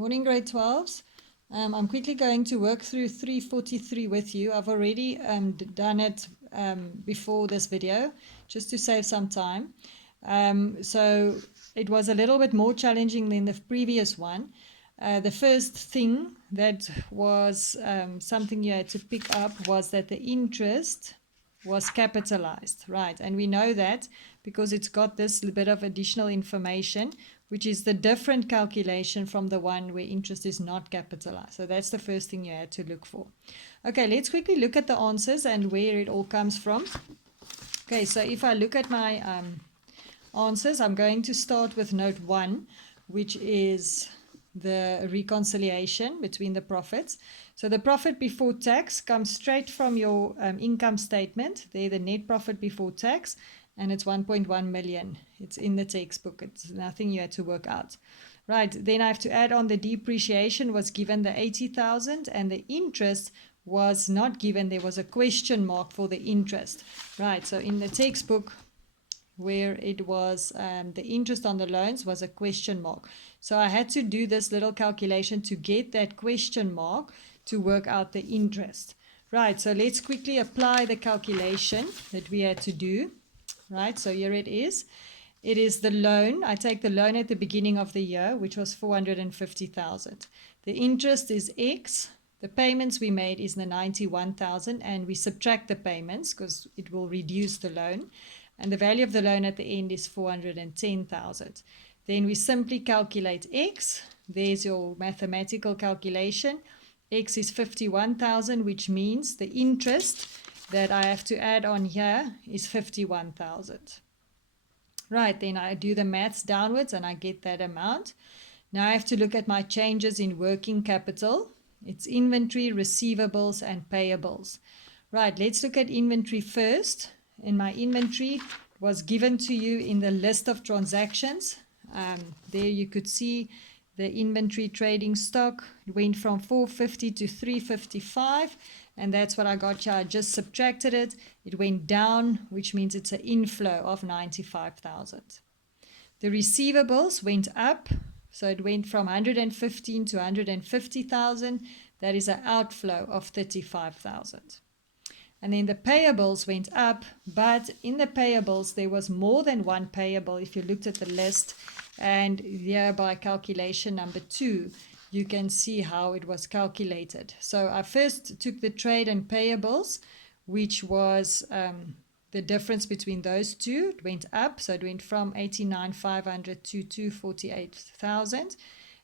Morning, grade 12s. I'm quickly going to work through 343 with you. I've already done it before this video, just to save some time. So it was a little bit more challenging than the previous one. The first thing that was something you had to pick up was that the interest was capitalized, right? And we know that because it's got this bit of additional information, which is the different calculation from the one where interest is not capitalized. So that's the first thing you had to look for. Okay, let's quickly look at the answers and where it all comes from. Okay, so if I look at my answers, I'm going to start with note 1, which is the reconciliation between the profits. So the profit before tax comes straight from your income statement. There, the net profit before tax, and it's 1.1 million. It's in the textbook. It's nothing you had to work out. Right, then I have to add on the depreciation was given the 80,000 and the interest was not given. There was a question mark for the interest. Right, so in the textbook, where it was the interest on the loans was a question mark. So I had to do this little calculation to get that question mark to work out the interest. Right, so let's quickly apply the calculation that we had to do. Right, so here it is. It is the loan. I take the loan at the beginning of the year, which was 450,000. The interest is X. The payments we made is the 91,000, and we subtract the payments because it will reduce the loan. And the value of the loan at the end is 410,000. Then we simply calculate X. There's your mathematical calculation. X is 51,000, which means the interest that I have to add on here is 51,000. Right, then I do the maths downwards and I get that amount. Now I have to look at my changes in working capital. It's inventory, receivables, and payables. Right, let's look at inventory first. In my inventory was given to you in the list of transactions. There you could see the inventory trading stock. It went from 450 to 355, and that's what I got here. I just subtracted it. It went down, which means it's an inflow of 95,000. The receivables went up, so it went from 115 to 150,000. That is an outflow of 35,000. And then the payables went up, but in the payables, there was more than one payable if you looked at the list. And here by calculation number 2, you can see how it was calculated. So I first took the trade and payables, which was the difference between those two. It went up, so it went from 89,500 to 248,000.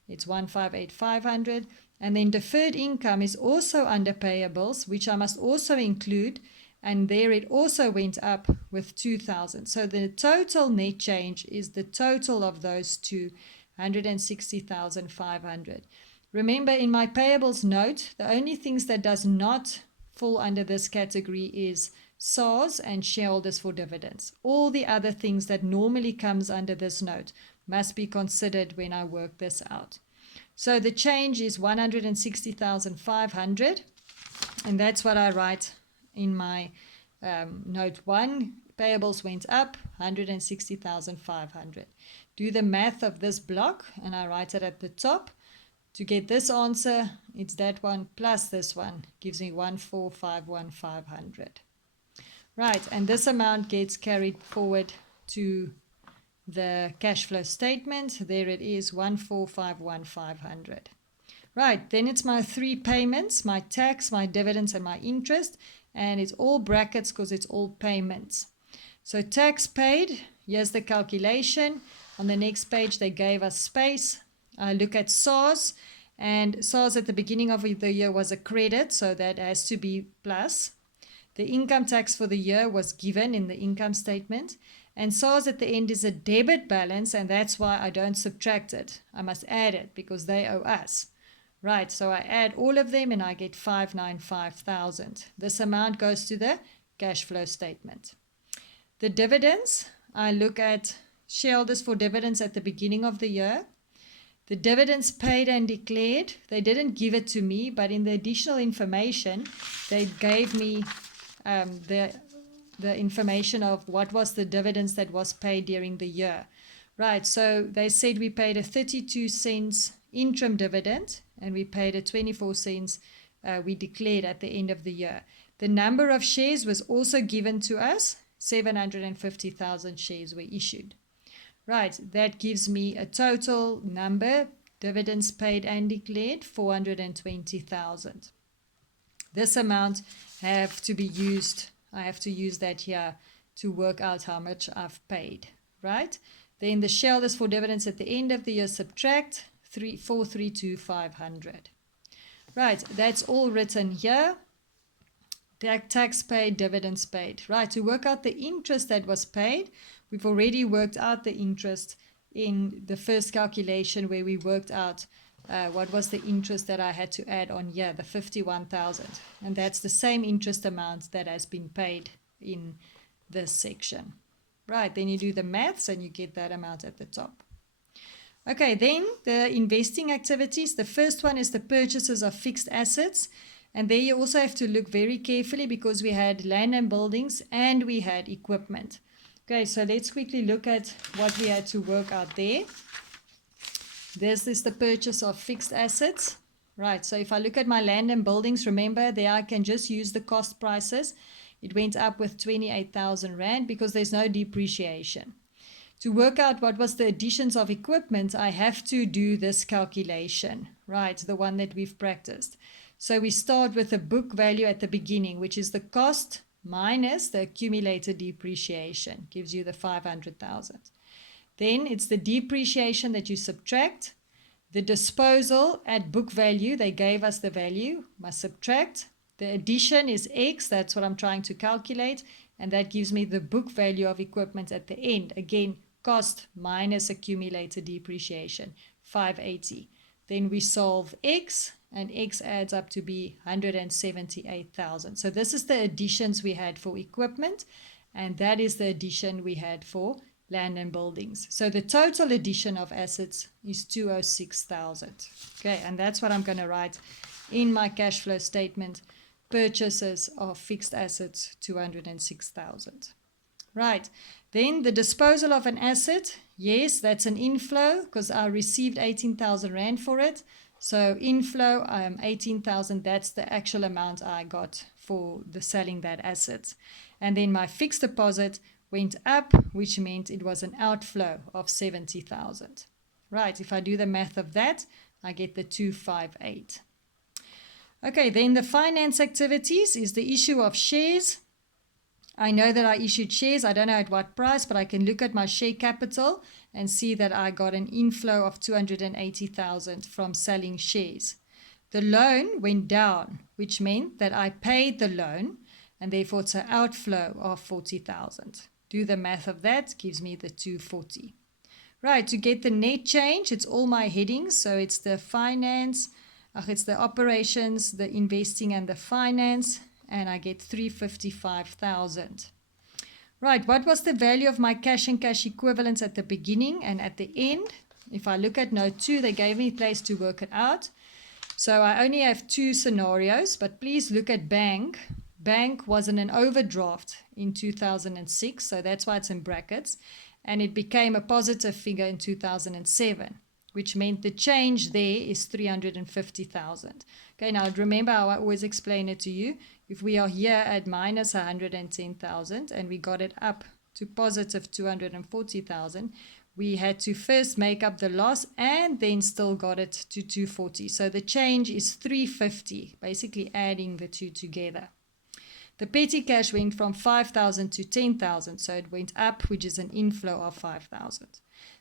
It's 158,500. And then deferred income is also under payables, which I must also include. And there it also went up with 2,000. So the total net change is the total of those two, 160,500. Remember, in my payables note, the only things that does not fall under this category is SARS and shareholders for dividends. All the other things that normally comes under this note must be considered when I work this out. So the change is 160,500, and that's what I write in my note 1. Payables went up 160,500. Do the math of this block, and I write it at the top. To get this answer, it's that one plus this one, gives me 145,500. Right, and this amount gets carried forward to the cash flow statement. There it is, 145,500. Right, then it's my 3 payments, my tax, my dividends, and my interest. And it's all brackets because it's all payments. So tax paid, here's the calculation. On the next page, they gave us space. I look at SARS, and SARS at the beginning of the year was a credit, so that has to be plus. The income tax for the year was given in the income statement. And SARS at the end is a debit balance, and that's why I don't subtract it. I must add it because they owe us. Right, so I add all of them and I get 595,000. This amount goes to the cash flow statement. The dividends, I look at shareholders for dividends at the beginning of the year. The dividends paid and declared, they didn't give it to me, but in the additional information, they gave me the information of what was the dividends that was paid during the year. Right, so they said we paid a 32 cents interim dividend, and we paid a 24 cents we declared at the end of the year. The number of shares was also given to us. 750,000 shares were issued. Right, that gives me a total number, dividends paid and declared, 420,000. This amount have to be used. I have to use that here to work out how much I've paid, right? Then the shareholders for dividends at the end of the year subtract 432,500. Right, that's all written here. Tax paid, dividends paid. Right, to work out the interest that was paid, we've already worked out the interest in the first calculation where we worked out what was the interest that I had to add on here, the 51,000. And that's the same interest amount that has been paid in this section. Right, then you do the maths and you get that amount at the top. Okay, then the investing activities. The first one is the purchases of fixed assets. And there you also have to look very carefully because we had land and buildings and we had equipment. Okay, so let's quickly look at what we had to work out there. This is the purchase of fixed assets. Right, so if I look at my land and buildings, remember there I can just use the cost prices. It went up with 28,000 Rand because there's no depreciation. To work out what was the additions of equipment, I have to do this calculation, right, the one that we've practiced. So we start with the book value at the beginning, which is the cost minus the accumulated depreciation, gives you the 500,000. Then it's the depreciation that you subtract. The disposal at book value, they gave us the value, must subtract. The addition is X, that's what I'm trying to calculate, and that gives me the book value of equipment at the end. Again, cost minus accumulated depreciation, 580. Then we solve X, and X adds up to be 178,000. So this is the additions we had for equipment, and that is the addition we had for land and buildings. So the total addition of assets is 206,000. Okay, and that's what I'm going to write in my cash flow statement. Purchases of fixed assets, 206,000. Right, then the disposal of an asset, yes, that's an inflow because I received 18,000 Rand for it. So inflow, 18,000, that's the actual amount I got for the selling that asset. And then my fixed deposit went up, which meant it was an outflow of 70,000. Right, if I do the math of that, I get the 258. Okay, then the finance activities is the issue of shares. I know that I issued shares. I don't know at what price, but I can look at my share capital and see that I got an inflow of 280,000 from selling shares. The loan went down, which meant that I paid the loan, and therefore it's an outflow of 40,000. Do the math of that, gives me the 240. Right, to get the net change, it's all my headings. So it's the finance, it's the operations, the investing, and the finance, and I get 355,000. Right, what was the value of my cash and cash equivalents at the beginning and at the end? If I look at note 2, they gave me a place to work it out. So I only have 2 scenarios, but please look at bank. Bank was in an overdraft in 2006, so that's why it's in brackets, and it became a positive figure in 2007. Which meant the change there is 350,000. Okay, now remember how I always explain it to you. If we are here at minus 110,000 and we got it up to positive 240,000, we had to first make up the loss and then still got it to 240. So the change is 350, basically adding the two together. The petty cash went from 5,000 to 10,000, so it went up, which is an inflow of 5,000.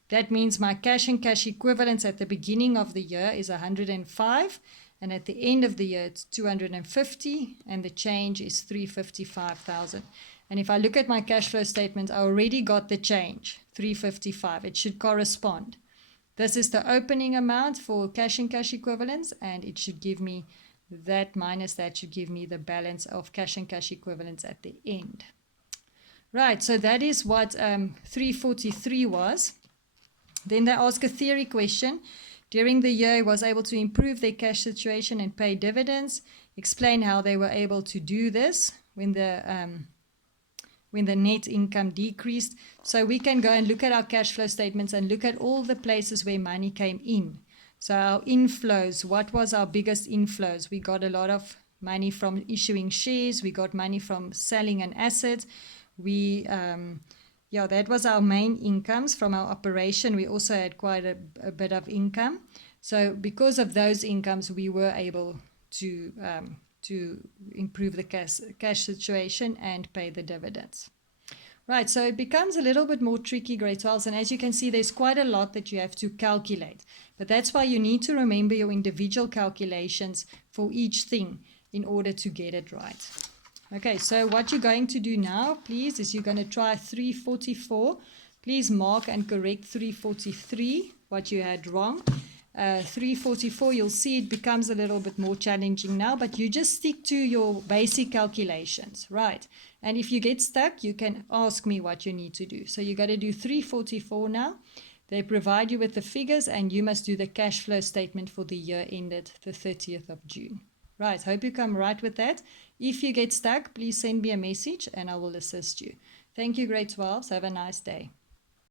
That means my cash and cash equivalents at the beginning of the year is 105, and at the end of the year it's 250, and the change is 355,000. And if I look at my cash flow statement, I already got the change, 355. It should correspond. This is the opening amount for cash and cash equivalents, and it should give me that minus that should give me the balance of cash and cash equivalents at the end. Right, so that is what 343 was. Then they ask a theory question. During the year, was able to improve their cash situation and pay dividends. Explain how they were able to do this when the net income decreased. So we can go and look at our cash flow statements and look at all the places where money came in. So our inflows, what was our biggest inflows? We got a lot of money from issuing shares. We got money from selling an asset. Yeah, that was our main incomes from our operation. We also had quite a bit of income. So because of those incomes, we were able to improve the cash situation and pay the dividends. Right, so it becomes a little bit more tricky, grade 12s, and as you can see, there's quite a lot that you have to calculate. But that's why you need to remember your individual calculations for each thing in order to get it right. Okay, so what you're going to do now, please, is you're going to try 344. Please mark and correct 343, what you had wrong. 344, you'll see it becomes a little bit more challenging now, but you just stick to your basic calculations, right? And if you get stuck, you can ask me what you need to do. So you got to do 344 now. They provide you with the figures, and you must do the cash flow statement for the year ended the 30th of June. Right, hope you come right with that. If you get stuck, please send me a message and I will assist you. Thank you, grade 12s. Have a nice day.